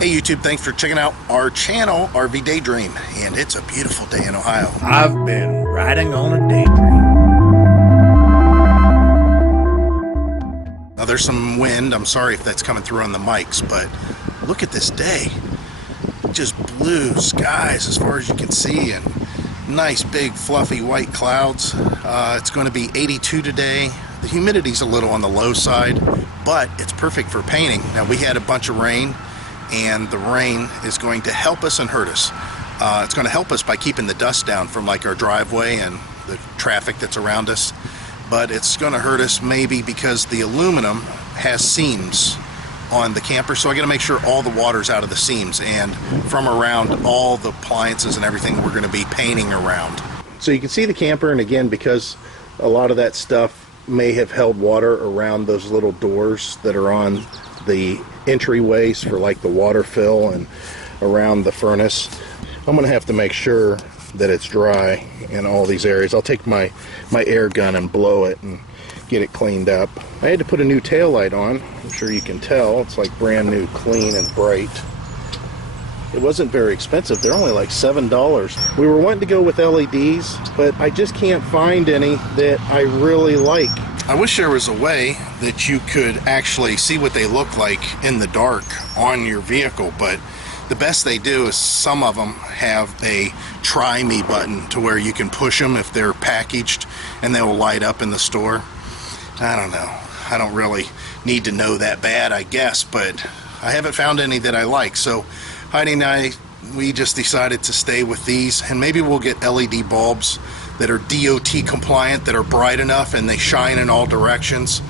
Hey YouTube, thanks for checking out our channel, RV Daydream, and it's a beautiful day in Ohio. I've been riding on a daydream. Now there's some wind, I'm sorry if that's coming through on the mics, but look at this day. Just blue skies as far as you can see, and nice big fluffy white clouds. It's going to be 82 today. The humidity's a little on the low side, but it's perfect for painting. Now we had a bunch of rain, and the rain is going to help us and hurt us. It's going to help us by keeping the dust down from like our driveway and the traffic that's around us, but it's going to hurt us maybe because the aluminum has seams on the camper, so I got to make sure all the water's out of the seams, and from around all the appliances and everything we're going to be painting around. So you can see the camper, and again, because a lot of that stuff may have held water around those little doors that are on the entryways for like the water fill and around the furnace, I'm going to have to make sure that it's dry in all these areas. I'll take my air gun and blow it and get it cleaned up. I had to put a new tail light on. I'm sure you can tell it's like brand new, clean and bright. It wasn't very expensive. They're only like $7. We were wanting to go with LEDs, but I just can't find any that I really like. I wish there was a way that you could actually see what they look like in the dark on your vehicle, but the best they do is some of them have a try me button to where you can push them if they're packaged and they will light up in the store. I don't know. I don't really need to know that bad, I guess, but I haven't found any that I like. So Heidi and I, we just decided to stay with these, and maybe we'll get LED bulbs that are DOT compliant, that are bright enough and they shine in all directions.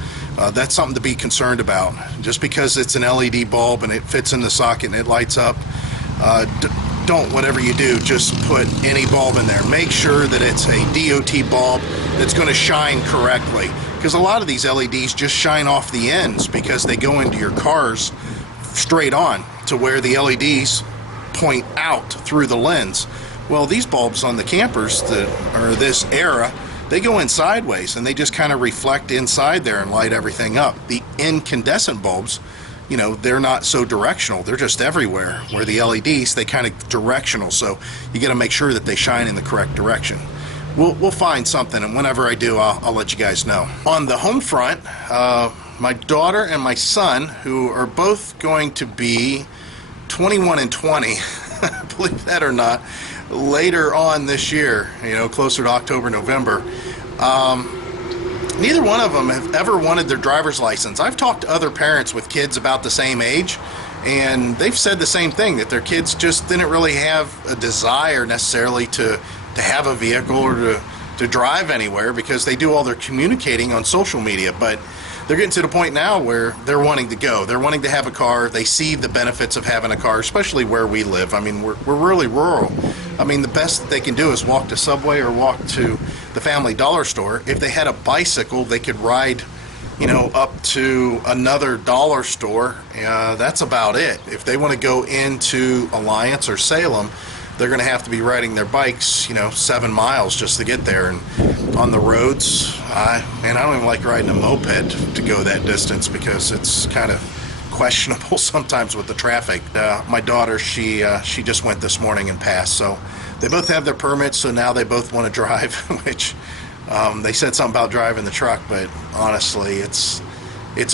That's something to be concerned about. Just because it's an LED bulb and it fits in the socket and it lights up, don't, whatever you do, just put any bulb in there. Make sure that it's a DOT bulb that's going to shine correctly, because a lot of these LEDs just shine off the ends because they go into your cars straight on to where the LEDs point out through the lens. Well, these bulbs on the campers that are this era, they go in sideways and they just kind of reflect inside there and light everything up. The incandescent bulbs, you know, they're not so directional. They're just everywhere, where the LEDs, they kind of directional. So you got to make sure that they shine in the correct direction. We'll find something, and whenever I do, I'll let you guys know. On the home front, my daughter and my son, who are both going to be 21 and 20, believe that or not, later on this year, you know, closer to October, November, neither one of them have ever wanted their driver's license. I've talked to other parents with kids about the same age, and they've said the same thing, that their kids just didn't really have a desire necessarily to have a vehicle or to drive anywhere, because they do all their communicating on social media. But they're getting to the point now where they're wanting to go. They're wanting to have a car. They see the benefits of having a car, especially where we live. I mean, we're really rural. I mean, the best that they can do is walk to Subway or walk to the Family Dollar store. If they had a bicycle, they could ride, you know, up to another dollar store. That's about it. If they want to go into Alliance or Salem, they're going to have to be riding their bikes, you know, 7 miles just to get there. And on the roads, man, I don't even like riding a moped to go that distance, because it's kind of questionable sometimes with the traffic. My daughter, she just went this morning and passed, so they both have their permits, so now they both want to drive, which they said something about driving the truck, but honestly, it's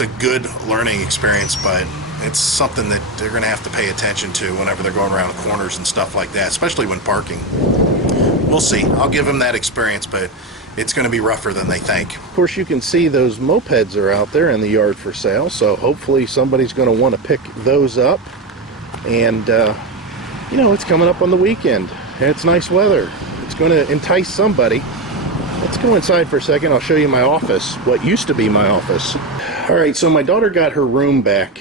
a good learning experience, but it's something that they're going to have to pay attention to whenever they're going around corners and stuff like that, especially when parking. We'll see. I'll give them that experience, but it's going to be rougher than they think. Of course, you can see those mopeds are out there in the yard for sale, so hopefully somebody's going to want to pick those up. And, you know, it's coming up on the weekend, and it's nice weather. It's going to entice somebody. Let's go inside for a second. I'll show you my office, what used to be my office. All right, so my daughter got her room back,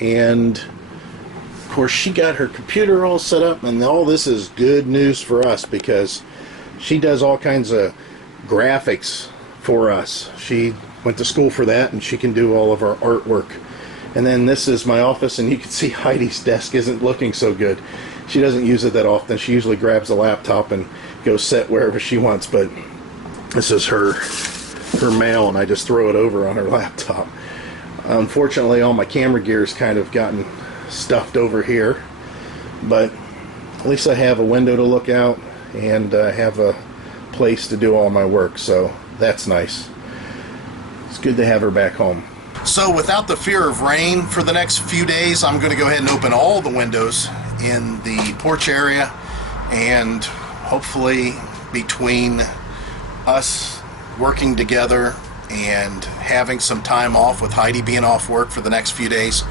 and of course she got her computer all set up, and all this is good news for us because she does all kinds of graphics for us. She went to school for that, and she can do all of our artwork. And then this is my office, and you can see Heidi's desk isn't looking so good. She doesn't use it that often. She usually grabs a laptop and goes sit wherever she wants, but this is her mail, and I just throw it over on her laptop. Unfortunately, all my camera gear's kind of gotten stuffed over here, but at least I have a window to look out and have a place to do all my work, so that's nice. It's good to have her back home. So without the fear of rain for the next few days, I'm going to go ahead and open all the windows in the porch area, and hopefully between us working together and having some time off with Heidi being off work for the next few days,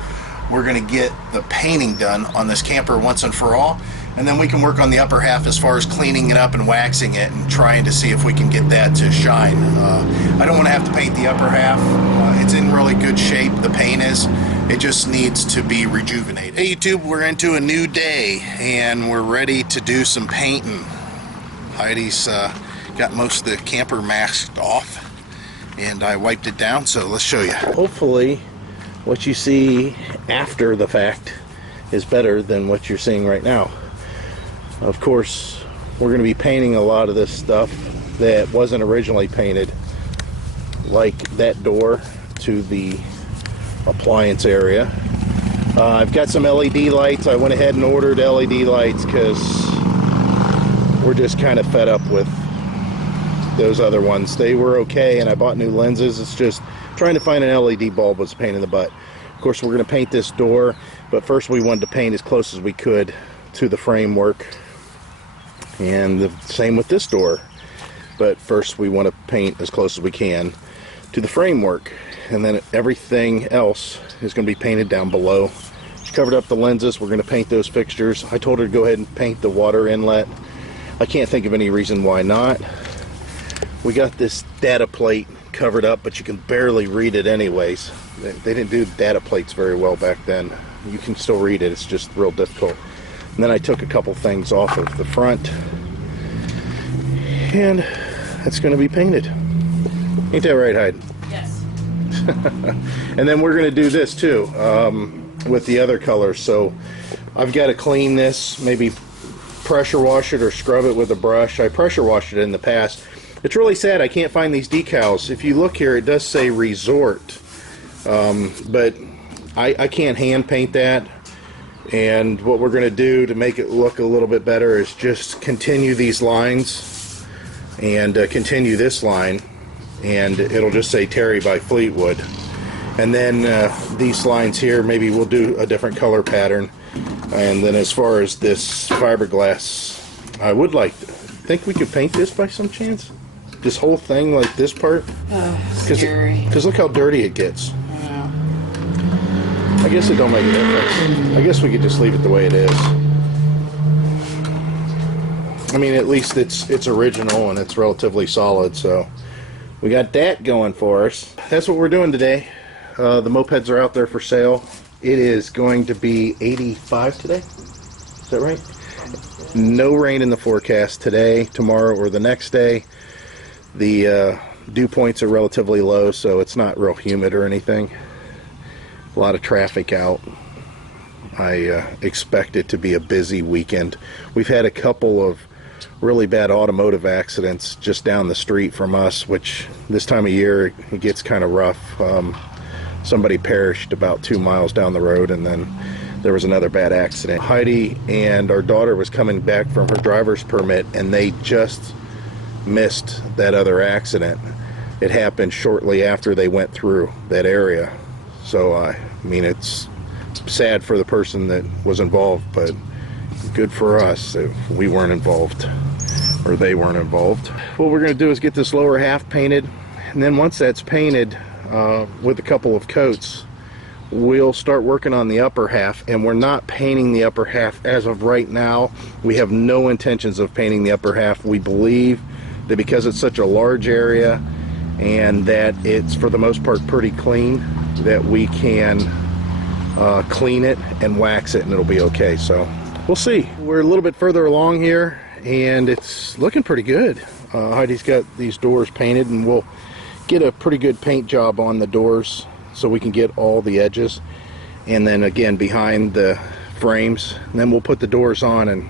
we're going to get the painting done on this camper once and for all, and then we can work on the upper half as far as cleaning it up and waxing it and trying to see if we can get that to shine. I don't want to have to paint the upper half. It's in really good shape, the paint is. It just needs to be rejuvenated. Hey YouTube, we're into a new day and we're ready to do some painting. Heidi's got most of the camper masked off and I wiped it down, so let's show you. Hopefully what you see after the fact is better than what you're seeing right now. Of course, we're going to be painting a lot of this stuff that wasn't originally painted, like that door to the appliance area. I've got some LED lights. I went ahead and ordered LED lights because we're just kind of fed up with those other ones. They were okay, and I bought new lenses. It's just trying to find an LED bulb was a pain in the butt. Of course, we're going to paint this door, but first we wanted to paint as close as we could to the framework, and the same with this door. But first we want to paint as close as we can to the framework, and then everything else is going to be painted down below. She covered up the lenses. We're going to paint those fixtures. I told her to go ahead and paint the water inlet. I can't think of any reason why not. We got this data plate covered up, but you can barely read it anyways. They didn't do data plates very well back then. You can still read it, it's just real difficult. And then I took a couple things off of the front, and it's going to be painted. Ain't that right, Hyde? Yes. And then we're going to do this too, with the other colors. So I've got to clean this, maybe pressure wash it or scrub it with a brush. I pressure washed it in the past. It's really sad I can't find these decals. If you look here, it does say Resort, but I can't hand paint that. And what we're going to do to make it look a little bit better is just continue these lines and continue this line, and it'll just say Terry by Fleetwood. And then these lines here, maybe we'll do a different color pattern. And then as far as this fiberglass, I would like to think we could paint this by some chance. This whole thing, like this part. Scary. Because look how dirty it gets. Yeah. I guess it don't make a difference. I guess we could just leave it the way it is. I mean, at least it's original and it's relatively solid, so we got that going for us. That's what we're doing today. The mopeds are out there for sale. It is going to be 85 today. Is that right? No rain in the forecast today, tomorrow, or the next day. The dew points are relatively low, so it's not real humid or anything. A lot of traffic out. I expect it to be a busy weekend. We've had a couple of really bad automotive accidents just down the street from us, which this time of year it gets kind of rough. Somebody perished about 2 miles down the road, and then there was another bad accident. Heidi and our daughter was coming back from her driver's permit, and they just missed that other accident. It happened shortly after they went through that area. So I mean, it's sad for the person that was involved, but good for us if we weren't involved, or they weren't involved. What we're going to do is get this lower half painted, and then once that's painted with a couple of coats, we'll start working on the upper half. And we're not painting the upper half as of right now. We have no intentions of painting the upper half. We believe that because it's such a large area and that it's for the most part pretty clean, that we can clean it and wax it and it'll be okay. So we'll see. We're a little bit further along here and it's looking pretty good. Heidi's got these doors painted, and we'll get a pretty good paint job on the doors so we can get all the edges, and then again behind the frames, and then we'll put the doors on and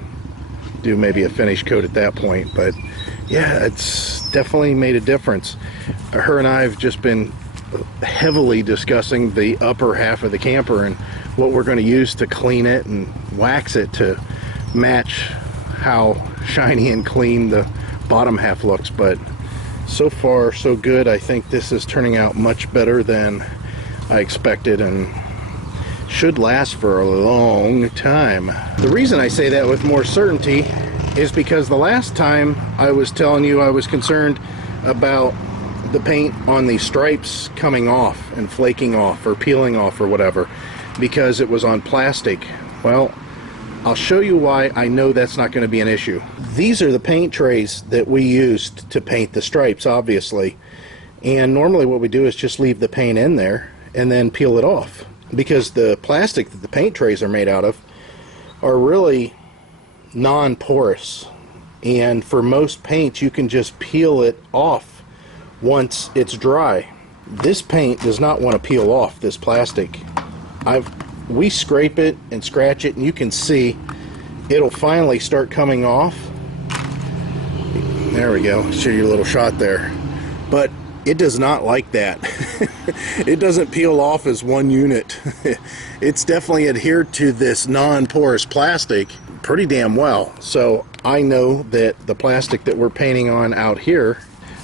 do maybe a finish coat at that point. But yeah, it's definitely made a difference. Her and I have just been heavily discussing the upper half of the camper, and what we're going to use to clean it and wax it to match how shiny and clean the bottom half looks. But so far so good. I think this is turning out much better than I expected and should last for a long time. The reason I say that with more certainty is because the last time I was telling you I was concerned about the paint on the stripes coming off and flaking off or peeling off or whatever because it was on plastic. Well, I'll show you why I know that's not going to be an issue. These are the paint trays that we used to paint the stripes, obviously, and normally what we do is just leave the paint in there and then peel it off, because the plastic that the paint trays are made out of are really non-porous, and for most paints you can just peel it off once it's dry. This paint does not want to peel off, this plastic. We scrape it and scratch it and you can see it'll finally start coming off. There we go, show you a little shot there. But it does not like that. It doesn't peel off as one unit. It's definitely adhered to this non-porous plastic pretty damn well. So I know that the plastic that we're painting on out here,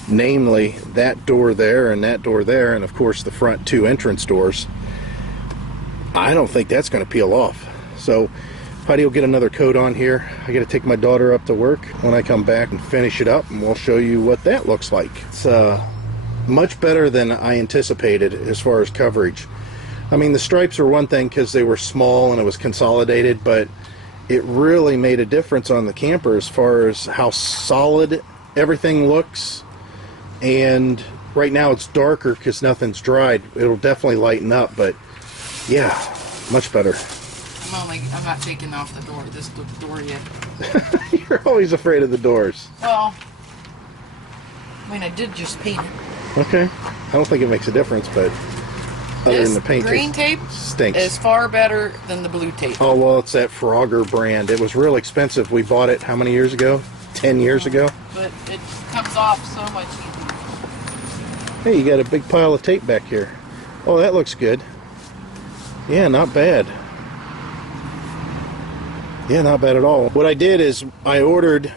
namely that door there and that door there, and of course the front two entrance doors, I don't think that's going to peel off. So Heidi will get another coat on here. I got to take my daughter up to work. When I come back and finish it up, and we'll show you what that looks like. It's much better than I anticipated as far as coverage. I mean, the stripes were one thing because they were small and it was consolidated, but it really made a difference on the camper as far as how solid everything looks. And right now it's darker because nothing's dried. It'll definitely lighten up, but yeah, much better. I'm not taking off the door yet. You're always afraid of the doors. Well, I mean, I did just paint it. Okay. I don't think it makes a difference, but other than the paint, green tape stinks. is far better than the blue tape. Oh, well, it's that Frogger brand. It was real expensive. We bought it how many years ago? 10 years ago? But it comes off so much easier. Hey, you got a big pile of tape back here. Oh, that looks good. Yeah, not bad. Yeah, not bad at all. What I did is I ordered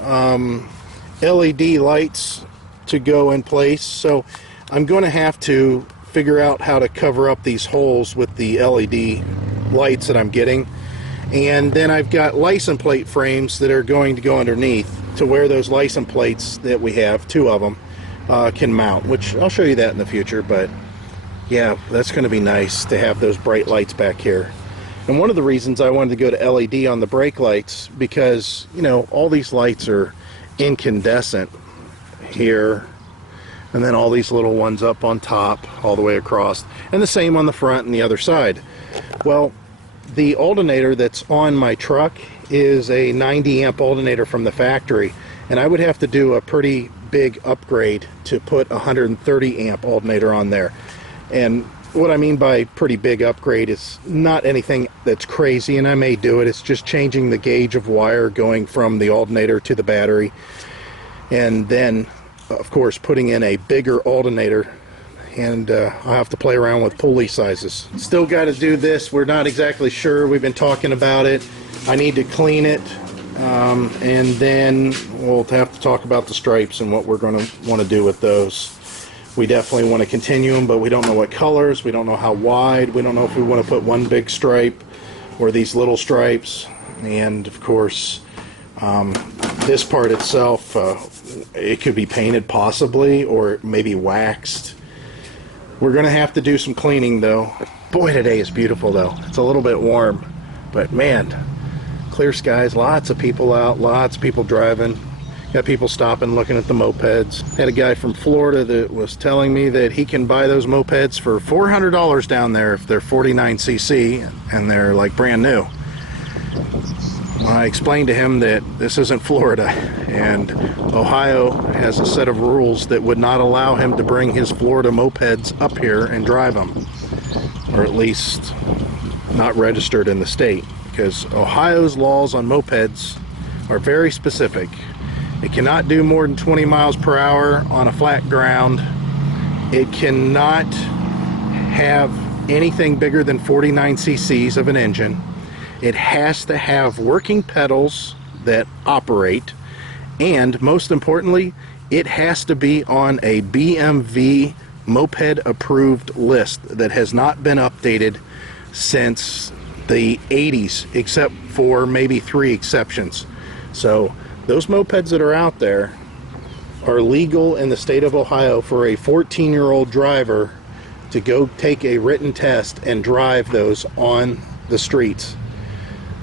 LED lights to go in place, so I'm going to have to figure out how to cover up these holes with the LED lights that I'm getting. And then I've got license plate frames that are going to go underneath to where those license plates that we have, 2 of them, can mount, which I'll show you that in the future. But yeah, that's going to be nice to have those bright lights back here. And one of the reasons I wanted to go to LED on the brake lights, because, you know, all these lights are incandescent here, and then all these little ones up on top all the way across, and the same on the front and the other side. Well, the alternator that's on my truck is a 90 amp alternator from the factory, and I would have to do a pretty big upgrade to put a 130 amp alternator on there. And what I mean by pretty big upgrade is not anything that's crazy, and I may do it. It's just changing the gauge of wire going from the alternator to the battery, and then of course putting in a bigger alternator, and I'll have to play around with pulley sizes. Still got to do this. We're not exactly sure. We've been talking about it. I need to clean it, and then we'll have to talk about the stripes and what we're going to want to do with those. We definitely want to continue them, but we don't know what colors, we don't know how wide, we don't know if we want to put one big stripe or these little stripes. And of course, this part itself, it could be painted possibly, or maybe waxed. We're going to have to do some cleaning though. Boy, today is beautiful though. It's a little bit warm, but man, clear skies, lots of people out, lots of people driving. Got people stopping, looking at the mopeds. Had a guy from Florida that was telling me that he can buy those mopeds for $400 down there if they're 49cc and they're like brand new. I explained to him that this isn't Florida, and Ohio has a set of rules that would not allow him to bring his Florida mopeds up here and drive them, or at least not registered in the state, because Ohio's laws on mopeds are very specific. It cannot do more than 20 miles per hour on a flat ground. It cannot have anything bigger than 49 cc's of an engine. It has to have working pedals that operate, and most importantly, it has to be on a BMV moped approved list that has not been updated since the 80s, except for maybe 3 exceptions. So those mopeds that are out there are legal in the state of Ohio for a 14-year-old driver to go take a written test and drive those on the streets.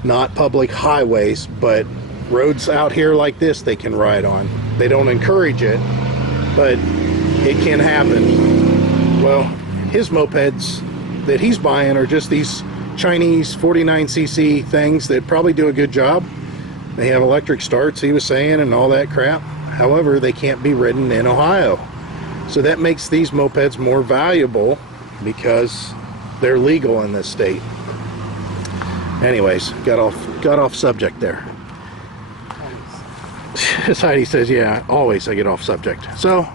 Not public highways, but roads out here like this they can ride on. They don't encourage it, but it can happen. Well, his mopeds that he's buying are just these Chinese 49cc things that probably do a good job. They have electric starts, he was saying, and all that crap. However, they can't be ridden in Ohio. So that makes these mopeds more valuable because they're legal in this state. Anyways, got off subject there. As Heidi says, yeah, always I get off subject. So,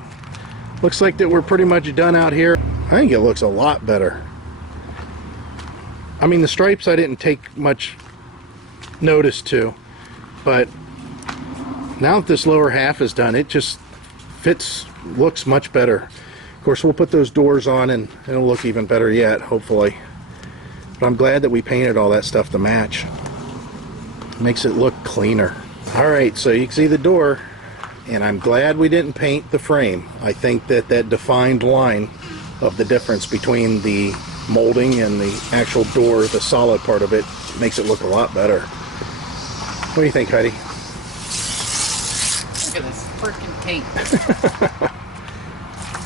looks like that we're pretty much done out here. I think it looks a lot better. I mean, the stripes I didn't take much notice to, but now that this lower half is done, it just looks much better. Of course, we'll put those doors on and it'll look even better yet, hopefully. But I'm glad that we painted all that stuff to match. It makes it look cleaner. Alright, so you can see the door, and I'm glad we didn't paint the frame. I think that that defined line of the difference between the molding and the actual door, the solid part of it, makes it look a lot better. What do you think, Heidi? Look at this freaking paint.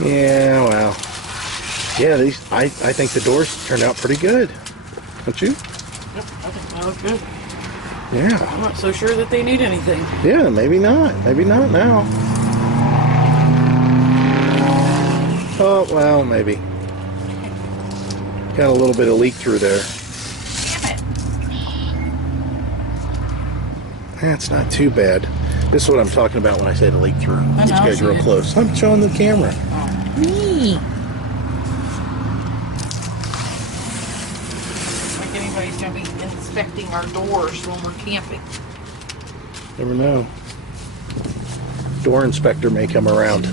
Yeah, well, yeah, I think the doors turned out pretty good, don't you? Yep, I think they look good. Yeah. I'm not so sure that they need anything. Yeah, maybe not. Maybe not now. Oh, well, maybe. Got a little bit of leak through there. Damn it. That's not too bad. This is what I'm talking about when I say the leak through. I Get you know, guys I real see it. close. I'm showing the camera. Me. Like anybody's gonna be inspecting our doors when we're camping. Never know. Door inspector may come around.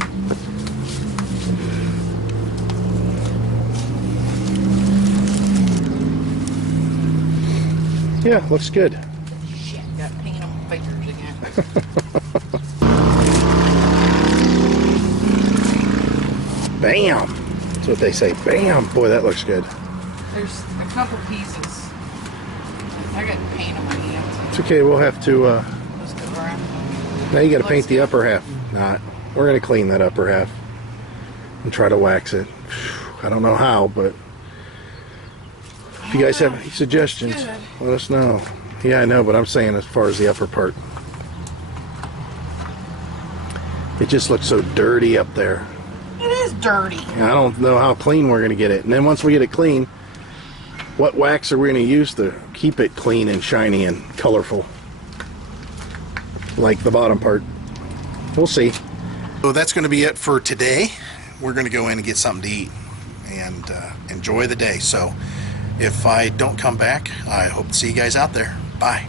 Yeah, looks good. Shit, got paint on my fingers again. Bam! That's what they say. Bam! Boy, that looks good. There's a couple pieces. I got paint on my hands. It's okay, we'll have to, Let's go around. now you gotta Looks paint the good. upper half. Not. We're gonna clean that upper half and try to wax it. I don't know how, but if you guys have any suggestions, Good. let us know. Yeah, I know, but I'm saying as far as the upper part. It just looks so dirty up there. It is dirty. And I don't know how clean we're gonna get it. And then once we get it clean, what wax are we gonna use to keep it clean and shiny and colorful? Like the bottom part. We'll see. So that's going to be it for today. We're going to go in and get something to eat and enjoy the day. So if I don't come back, I hope to see you guys out there. Bye.